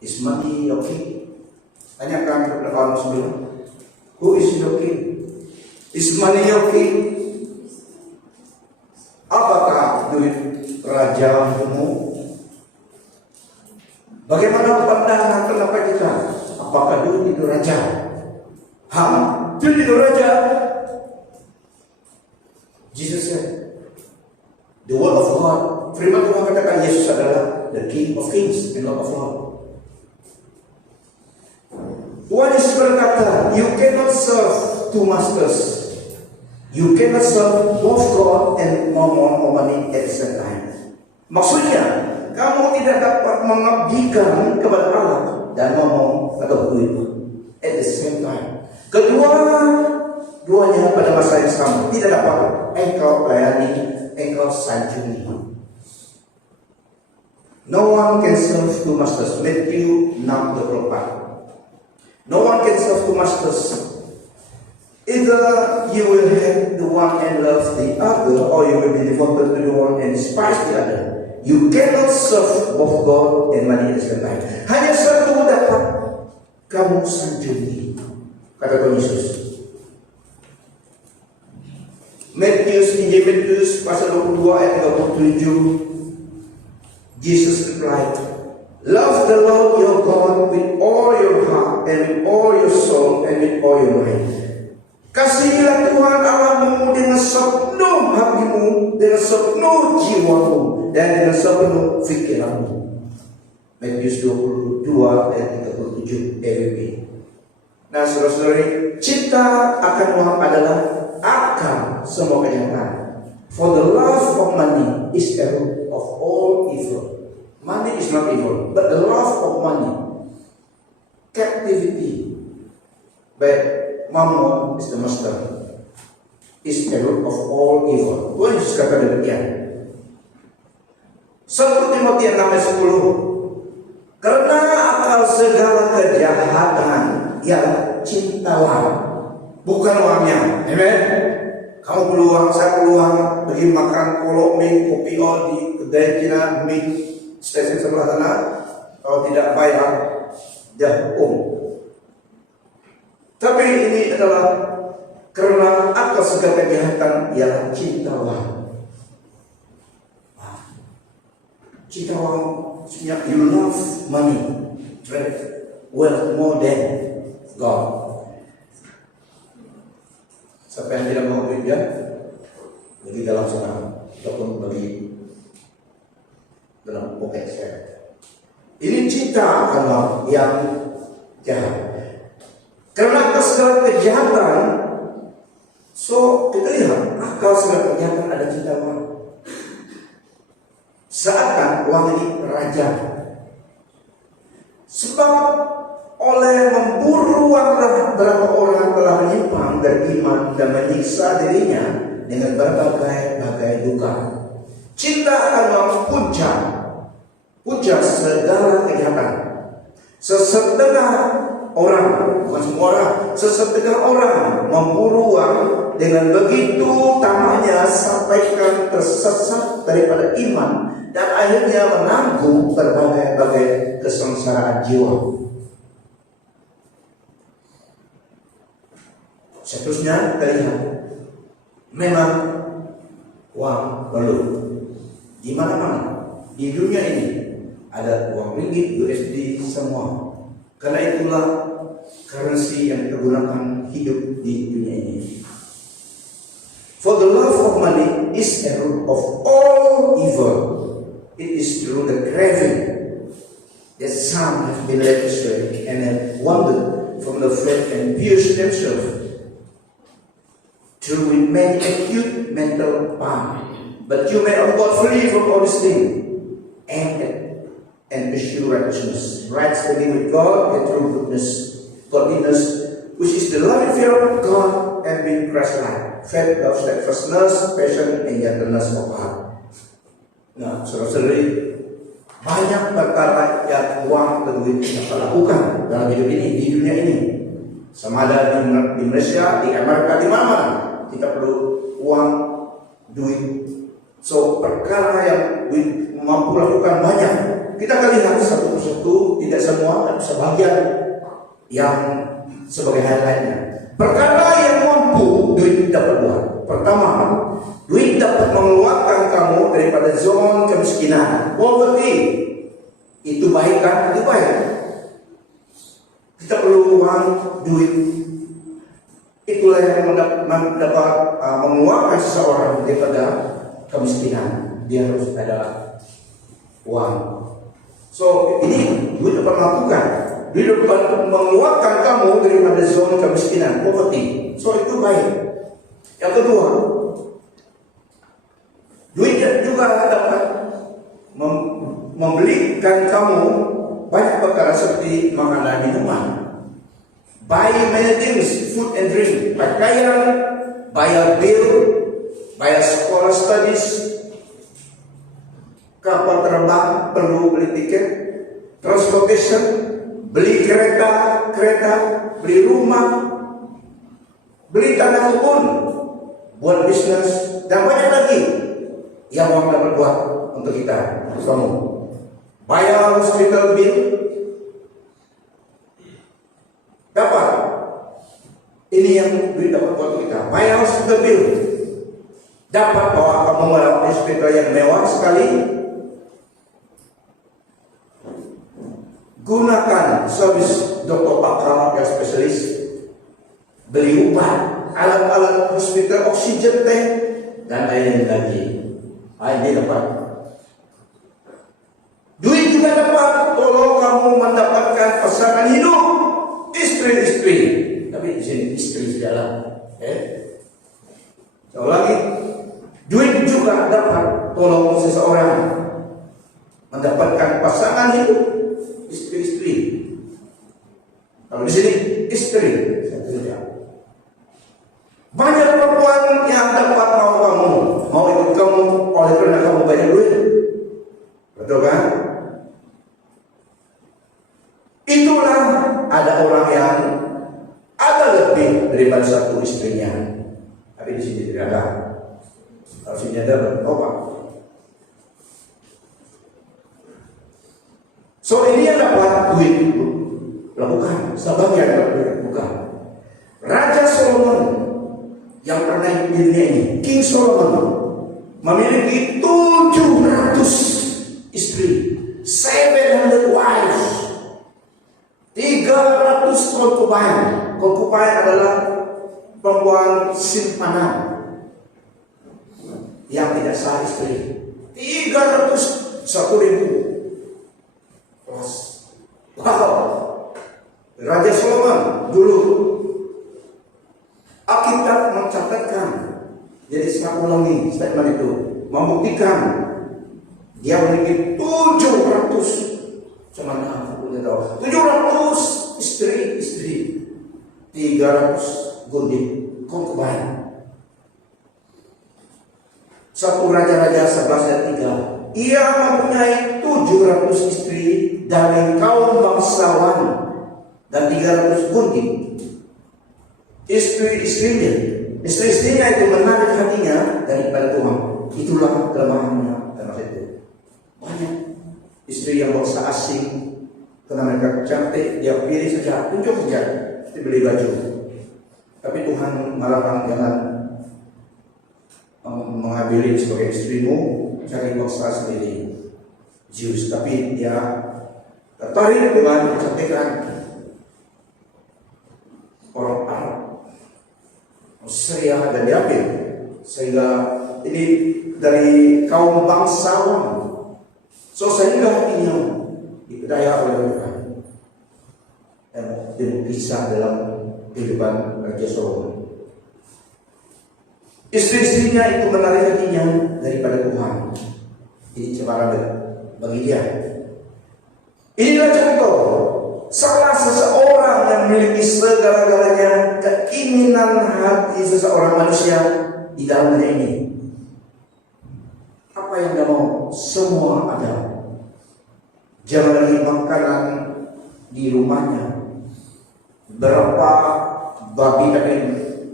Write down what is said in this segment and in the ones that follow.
Is money your king? Tanyakan kepada kaum sebelum. Who is your king? Is money your king? Apakah duit raja untukmu? Bagaimana pandangan pendapat kita? Apakah duit itu raja? Duit itu raja? Jesus said, the word of God. Firman Tuhan katakan Yesus adalah the King of Kings and Lord of Lords. Tuhan Yesus berkata, you cannot serve two masters. You cannot serve both God and mammon or money at the same time. Maksudnya, kamu tidak dapat mengabdikan kepada Allah dan mammon atau duit at the same time. Duanya pada masa yang sama tidak dapat engkau layani, engkau sanjungi. No one can serve two masters. Matthew 6:24. No one can serve two masters. Either you will hate the one and love the other, or you will be devoted to the one and despise the other. You cannot serve both God and money at the same time. Hanya satu dapat kamu sanjungi, kata Tuhan Yesus. Injil Matius pasal 22 ayat 37. Jesus replied, love the Lord your God with all your heart and with all your soul and with all your mind. Kasihilah Tuhan Allahmu dengan sepenuh hatimu, dengan sepenuh jiwamu, dan dengan sepenuh fikiranmu. Matius 22 ayat 37 EWB. Nah, saudara-saudari, cinta akan uang adalah akar semua kejahatan. For the love of money is the root of all evil. Money is not evil, but the love of money, captivity, but mammon is the master, is the root of all evil. Tuhan Yesus kata demikian. 1 Timotius 6:10. Karena akal segala kejahatan ialah cintalah, bukan uangnya. Amen. Kamu perlu uang, saya perlu uang, pergi makan kolok mie, kopi di kedai Cina mie stasiun sebelah sana. Kalau tidak bayar, dia hukum. Tapi ini adalah karena akal segala kejahatan ialah cintalah. Cintalah, maksudnya you love money, wealth more than God. Siapa yang tidak mau duit dia, bagi dalam sana, ataupun bagi dalam poket saya. Ini cinta Allah yang jahat. Karena atas segala kejahatan, so kita lihat akal segala kejahatan ada cinta uang. Seakan uang ini raja. Sebab oleh memburu uang beberapa orang telah menyimpang dari iman dan menyiksa dirinya dengan berbagai duka. Cinta akan uang puncak segala kejahatan. Sesetengah orang, bukan semua orang, sesetengah orang memburu uang dengan begitu tamaknya sampaikan tersesat daripada iman dan akhirnya menanggung berbagai kesengsaraan jiwa. Seterusnya kita lihat, memang uang perlu di mana-mana di dunia ini ada uang ringgit, USD, semua. Karena itulah currency yang kita gunakan hidup di dunia ini. For the love of money is a root of all evil. It is through the craving that some have been led astray and have wandered from the faith and pierced themselves through with many acute mental pain. But you may of God flee from all these things and pursue righteousness, right standing with God, and true godliness, which is the love and fear of God and being Christ-like, faith, love, steadfastness, patience, and gentleness of heart. Nah, saudara-saudari, banyak perkara yang uang dan duit kita lakukan dalam hidup ini, di dunia ini. Sama ada di Malaysia, di Amerika, di mana-mana kita perlu uang, duit. So perkara yang mampu lakukan banyak. kita akan lihat satu persatu, tidak semua, tapi sebagian yang sebagai highlightnya. Perkara yang mampu duit dapat buat. Pertama, duit dapat mengeluarkan kamu daripada zona kemiskinan, poverty. Itu baik kan? Itu baik. Kita perlu uang, duit. Itulah yang dapat mengeluarkan seseorang daripada kemiskinan. Dia harus ada uang. So ini duit dapat melakukan. Duit dapat mengeluarkan kamu daripada zona kemiskinan, poverty. So itu baik. Yang kedua, duit juga dapat membelikan kamu banyak perkara seperti makanan, minuman. Buy many things, food and drink, pakaian, bayar bill, bayar sekolah studies, kapal terbang perlu beli tiket, transportation, beli kereta, beli rumah, beli tanah kebun, buat bisnis, dan banyak lagi yang uang dapat buat untuk kita. Kamu bayar hospital bill, dapat. Ini yang duit dapat buat kita. Bayar hospital bill, dapat bawa kamu melewati hospital yang mewah sekali. Gunakan servis dokter pakar yang spesialis, beli obat, alat-alat hospital, oksigen tank, dan lain-lain lagi. Ini dapat. Duit juga dapat tolong kamu mendapatkan pasangan hidup, istri-istri. Tapi di sini istri sajalah. Sekali lagi, duit juga dapat tolong seseorang mendapatkan pasangan hidup, istri-istri. Kalau di sini istri saja. Banyak perempuan yang dapat mau kamu, mau ikut kamu oleh karena kamu banyak duit. Betul kan? Itulah ada orang yang ada lebih daripada satu istrinya, tapi di sini tidak ada. Kalau sini ada bertobat. So ini yang dapat duit lakukan, sebagian duit lakukan. Raja Solomon yang pernah hidup di dunia ini, King Solomon, memiliki 700 istri, 700 wives, 300 concubine. Concubine adalah perempuan simpanan yang tidak sah istri. 300, 1.000 plus. Wow. Raja Solomon dulu. Alkitab mencatatkan, jadi saya ulangi statement itu, membuktikan dia memiliki 700, cuma 700 istri, 300 gundik concubine. Satu Raja-Raja 11 ayat 3, ia mempunyai 700 istri dari kaum bangsawan dan 300 gundik. Istri-istrinya itu menarik hatinya daripada Tuhan. Itulah kelemahannya dalam itu. Banyak istri yang bangsa asing, karena mereka cantik, dia pilih saja, tunjuk saja, beli baju. Tapi Tuhan melarang jangan mengambil sebagai istrimu, cari bangsa sendiri, Jews. Tapi dia tertarik dengan kecantikan orang Arab, Syria, dan diambil. Sehingga ini dari kaum bangsawan. So sehingga ini yang dipedaya oleh Tuhan. Dan kisah dalam kehidupan Raja Solomon. Istri-istrinya itu menarik hatinya daripada Tuhan. Ini cemara bagi dia. Inilah contoh salah seseorang yang memiliki segala-galanya, keinginan hati seseorang manusia di dalamnya ini. Apa yang dia mau? Semua ada. Jangan lagi makanan di rumahnya. Berapa babi tadi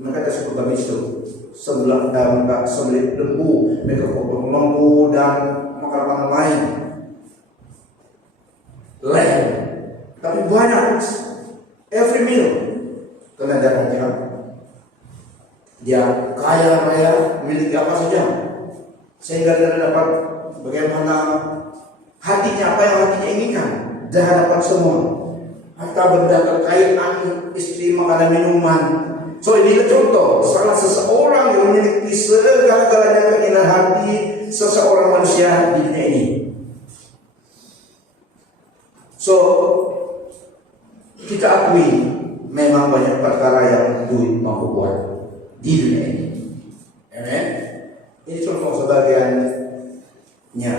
mereka tak suka babi itu, sebelah dan sembelih lembu, mereka potong lembu dan makanan lain. land. Tapi banyak, every meal. Kalian dapat ya? Dia kaya raya, memiliki apa saja, sehingga dia dapat bagaimana hatinya, apa yang hatinya inginkan, dia dapat semua. Harta benda, kekayaan, istri, makanan, minuman. So ini contoh salah seseorang yang memiliki segala-galanya keinginan hati seseorang manusia di dunia ini. So kita akui memang banyak perkara yang duit mampu buat di dunia ini. Amen. Ini contoh sebagiannya.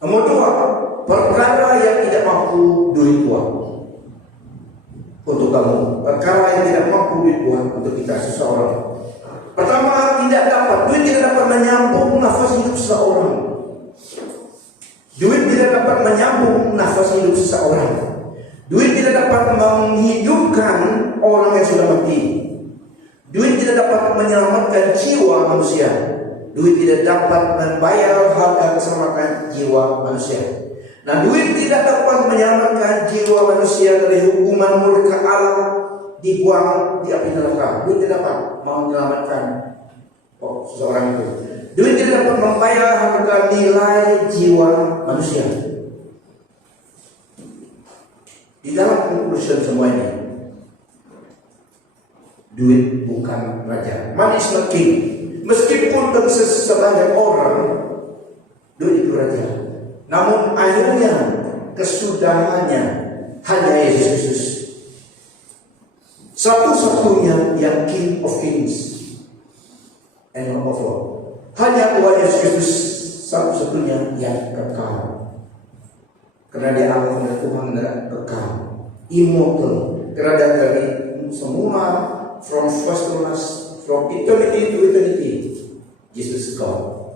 Nomor dua, perkara yang tidak mampu duit buat untuk kamu, perkara yang tidak mampu duit buat untuk kita seseorang. Pertama, duit tidak dapat menyambung nafas hidup seseorang. Duit tidak dapat menyambung nafas hidup seseorang. Duit tidak dapat menghidupkan orang yang sudah mati. Duit tidak dapat menyelamatkan jiwa manusia. Duit tidak dapat membayar harga keselamatan jiwa manusia. Nah, duit tidak dapat menyelamatkan jiwa manusia dari hukuman murka Allah dibuang di api neraka. Duit tidak dapat menyelamatkan seseorang itu. Duit tidak dapat membayar harga nilai jiwa manusia. Di dalam conclusion semua ini, duit bukan raja. Money is not king. Meskipun bagi sebanyak orang duit itu raja, namun akhirnya kesudahannya hanya Yesus Kristus, satu-satunya yang King of Kings and Lord of Lords. Hanya Tuhan Yesus Kristus satu-satunya yang kekal. Karena dia Allah dan Tuhan adalah kekal, immortal. Karena dari semua, from first to last, from eternity to eternity, Jesus God.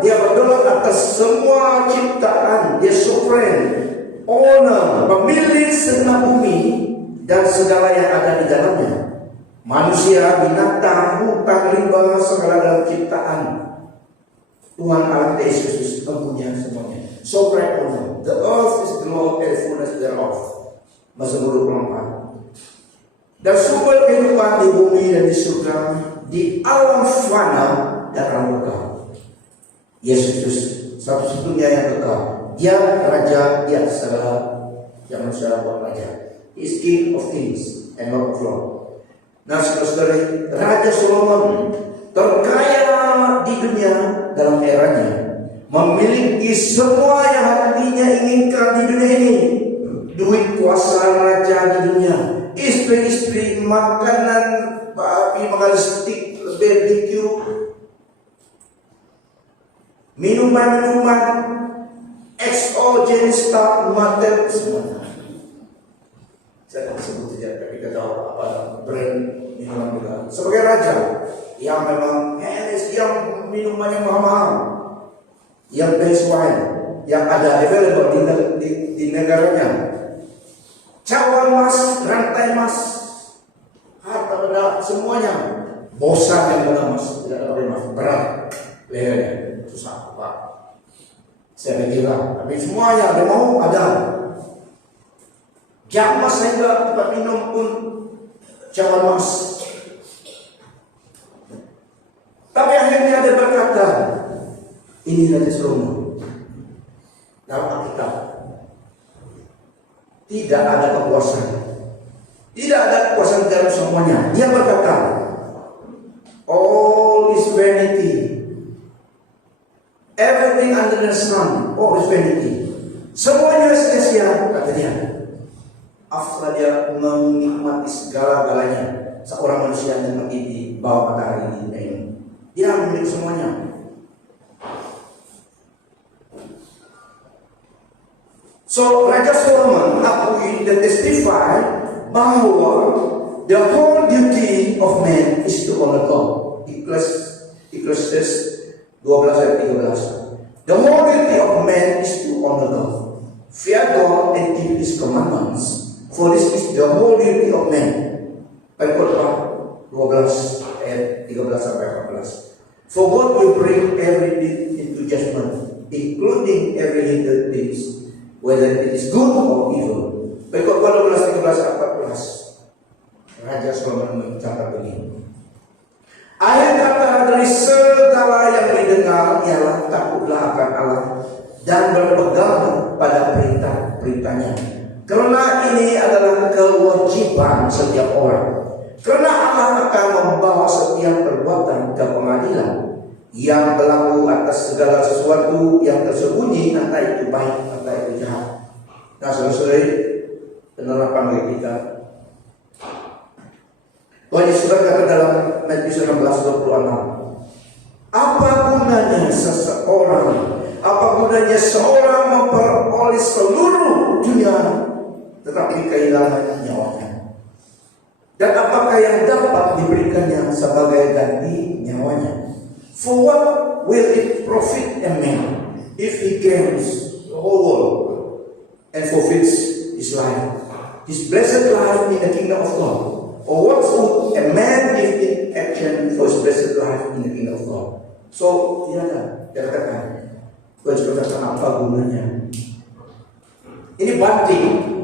Dia berdaulat atas semua ciptaan. Dia sovereign, owner, pemilik segenap bumi dan segala yang ada di dalamnya. Manusia, binatang, hutan, limbah, segala dalam ciptaan. Tuhan Allah Yesus mempunyai semuanya. Sovereign owner. The earth is the Lord and the fullness thereof. Mazmur 24. Dan sumber kehidupan di bumi dan di surga, di alam fana dan alam kekal. Yesus Kristus satu-satunya yang kekal. Dia raja, dia segala yang manusia buat raja. He is King of Kings and Lord of Lords. Nah, saudara-saudari, Raja Solomon terkaya di dunia dalam eranya, memiliki semua yang hatinya inginkan di dunia ini. Duit, kuasa raja di dunia, istri-istri, makanan, makanan stik, barbecue, minuman-minuman, exogenous stuff, materi semuanya. Saya tak sebut saja, tapi kita tahu apa brand minuman juga. Sebagai raja yang memang yang minumannya mahal-mahal, yang best wine, yang ada available di negaranya, cawan emas, rantai emas, harta benda semuanya, bosan yang benda emas, tidak ada emas, berat lehernya, susah pak. Saya gila, tapi semuanya ada mau ada. Jam emas saja tempat minum pun cawan emas. Tapi akhirnya dia berkata, ini Raja Solomon dalam Alkitab. Tidak ada kepuasan. Tidak ada kepuasan dalam semuanya. Dia berkata, all is vanity. Everything under the sun, all is vanity. Semuanya sia-sia, kata dia. After dia menikmati segala-galanya, seorang manusia yang mati di bawah matahari ini, dia memiliki semuanya. So Raja Solomon akui dan testify bahwa the whole duty of man is to honor God. Ecclesiastes 12 ayat 13. The whole duty of man is to honor God, fear God and keep His commandments. For this is the whole duty of man. Al-Qur'an 12 ayat 13 sampai 14. For God will bring every deed into judgment including every hidden things, whether it is good or evil. Pekot 12, 13, 14. Raja Solomon mencatat begini. Akhir kata dari segala yang didengar ialah takutlah akan Allah dan berpegang pada perintah-perintahnya. Karena ini adalah kewajiban setiap orang. Karena Allah akan membawa setiap perbuatan ke pengadilan yang berlaku atas segala sesuatu yang tersembunyi, entah itu baik, entah itu jahat. Nah, saudara-saudari, penerapan bagi kita. Tuhan Yesus berkata dalam Matius 16:26, apa gunanya seorang memperoleh seluruh dunia tetapi kehilangan nyawanya? Dan apakah yang dapat diberikannya sebagai ganti nyawanya? For what will it profit a man if he gains the whole world and forfeits his life, his blessed life in the kingdom of God? Or what would a man give in action for his blessed life in the kingdom of God? So, tidak katakan. Tuhan katakan apa gunanya? Ini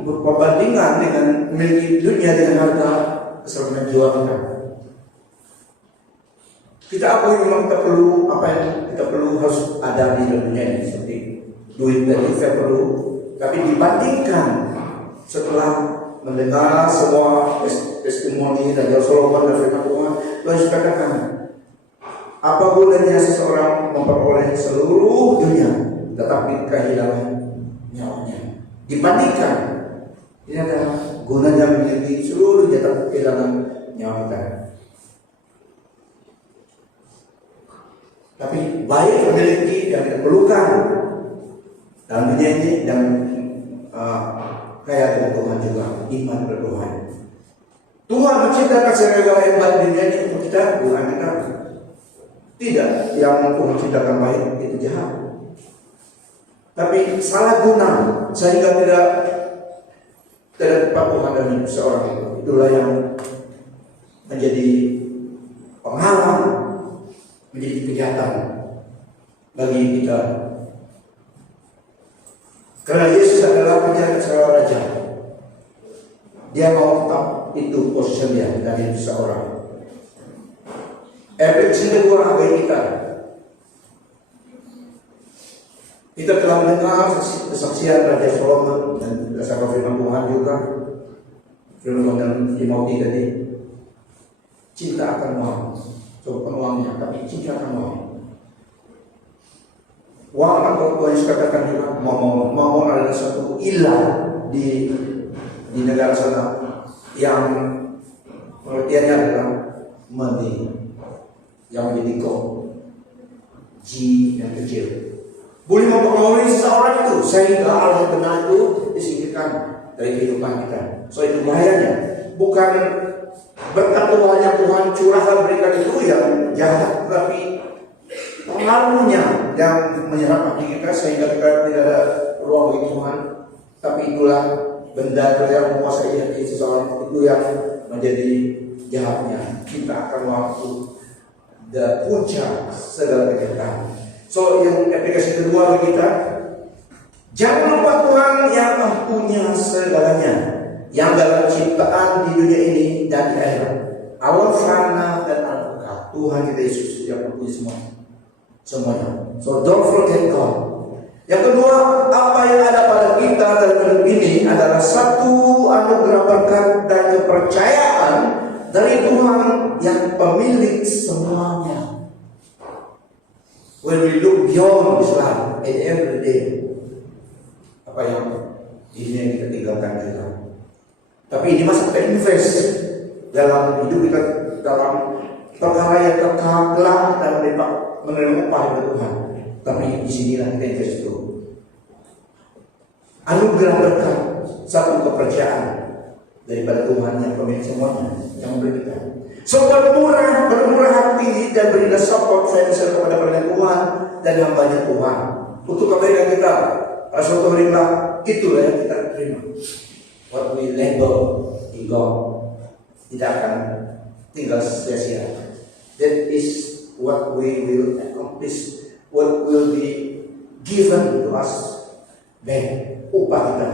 perbandingan dengan memiliki dunia dengan harta keselamatan jiwa kita. Kita akui memang kita perlu apa yang kita perlu harus ada di dunia ini, seperti duit dan kita perlu. Tapi dibandingkan setelah mendengar semua testimoni dan Solomon dan firman Tuhan, Tuhan katakan, apa gunanya seseorang memperoleh seluruh dunia tetapi kehilangan nyawanya? Dibandingkan, ini adalah gunanya memiliki seluruh dunia tetapi kehilangan nyawa kita. Tapi baik memiliki yang kita perlukan dalam dunia ini dan kaya dengan Tuhan juga, iman kepada Tuhan. Tuhan menciptakan segala yang baik di dunia ini untuk kita, bukan kita. Tidak, yang Tuhan ciptakan baik itu jahat. Tapi salah guna sehingga tidak kepatuhan dari seorang itu. Itulah yang menjadi penghalang, menjadi kejahatan bagi kita. Karena Yesus adalah penjaga seorang raja. Dia mau tetap itu posisi dia dari seorang. Efek kedua bagi kita. Kita telah mendengar kesaksian Raja Solomon dan berdasarkan firman Tuhan juga. Firman Tuhan Timotius tadi, cinta akan uang, bukan uangnya, tapi cinta akan uang. Uang atau Tuhan Yesus katakan juga, mau adalah satu ilah di negara sana yang pengertiannya adalah money, yang menjadi G yang kecil. Boleh mempengaruhi seseorang itu sehingga Allah yang benar itu disingkirkan dari kehidupan kita. So itu bahayanya. Bukan berkat Tuhannya Tuhan curahkan berikan itu yang jahat, tapi pengaruhnya yang menyerap hati kita sehingga kita tidak ada ruang bagi Tuhan. Tapi itulah benda yang menguasai hati seseorang itu yang menjadi jahatnya. Kita akan waktu dan puncak segala kejahatan. So yang aplikasi kedua bagi kita, jangan lupa Tuhan yang mempunyai segalanya, yang dalam ciptaan di dunia ini dan di akhirat, awal fana dan al-kekal. Tuhan kita Yesus yang mempunyai semuanya. So don't forget God. Yang kedua, apa yang ada pada kita dalam hidup ini adalah satu anugerah berkat dan kepercayaan dari Tuhan yang pemilik semuanya. When we look beyond this life, at the end of the day, apa yang di dunia kita tinggalkan juga. Tapi ini masih kita invest dalam hidup kita, dalam perkara yang kekal kelak dan menerima upah dari Tuhan. Tapi di sinilah kita invest itu. Anugerah berkat, satu kepercayaan daripada Tuhan yang pemilik semuanya, yang memberi kita. So bermurah hati dan berilah support financial kepada Tuhan dan hamba-Nya Tuhan untuk kebaikan kita. Rasul pemerintah itulah yang kita terima. What we labor in God tidak akan tinggal sia-sia. That is what we will accomplish. What will be given to us back, upah kita.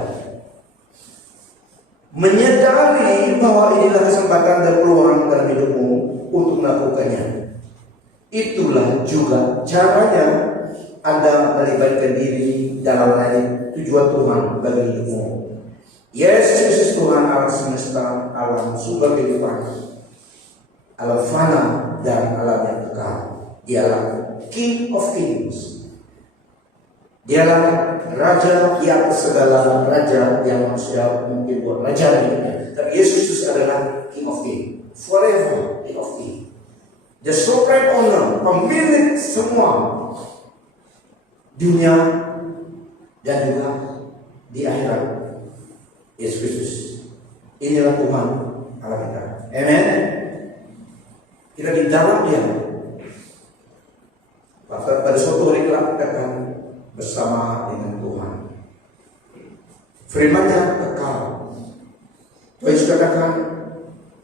Menyadari bahwa inilah kesempatan dan peluang dalam hidupmu untuk melakukannya. Itulah juga caranya Anda melibatkan diri dalam melayani tujuan Tuhan bagi hidupmu. Yesus Tuhan alam semesta, alam sumber kehidupan, alam fana dan alam yang kekal. Dialah King of Kings. Dialah Raja yang segala raja yang manusia mungkin buat raja hidupnya. Tapi Yesus adalah King of Kings, forever King of Kings. The supreme owner, pemilik semua dunia dan juga di akhirat. Yesus Kristus. Inilah Tuhan Allah kita. Amen. Kita di dalam Dia. Pada suatu hari kelak kita akan bersama dengan Tuhan. Firman-Nya kekal. Tuhan Yesus katakan,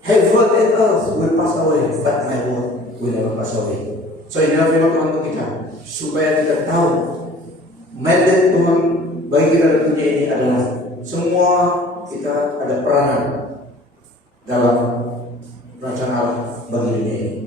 heaven and earth will pass away, but my word will never pass away. So inilah firman Tuhan untuk kita, supaya kita tahu mandate Tuhan bagi kita di dunia ini adalah semua kita ada peranan dalam rencana Allah bagi dunia ini.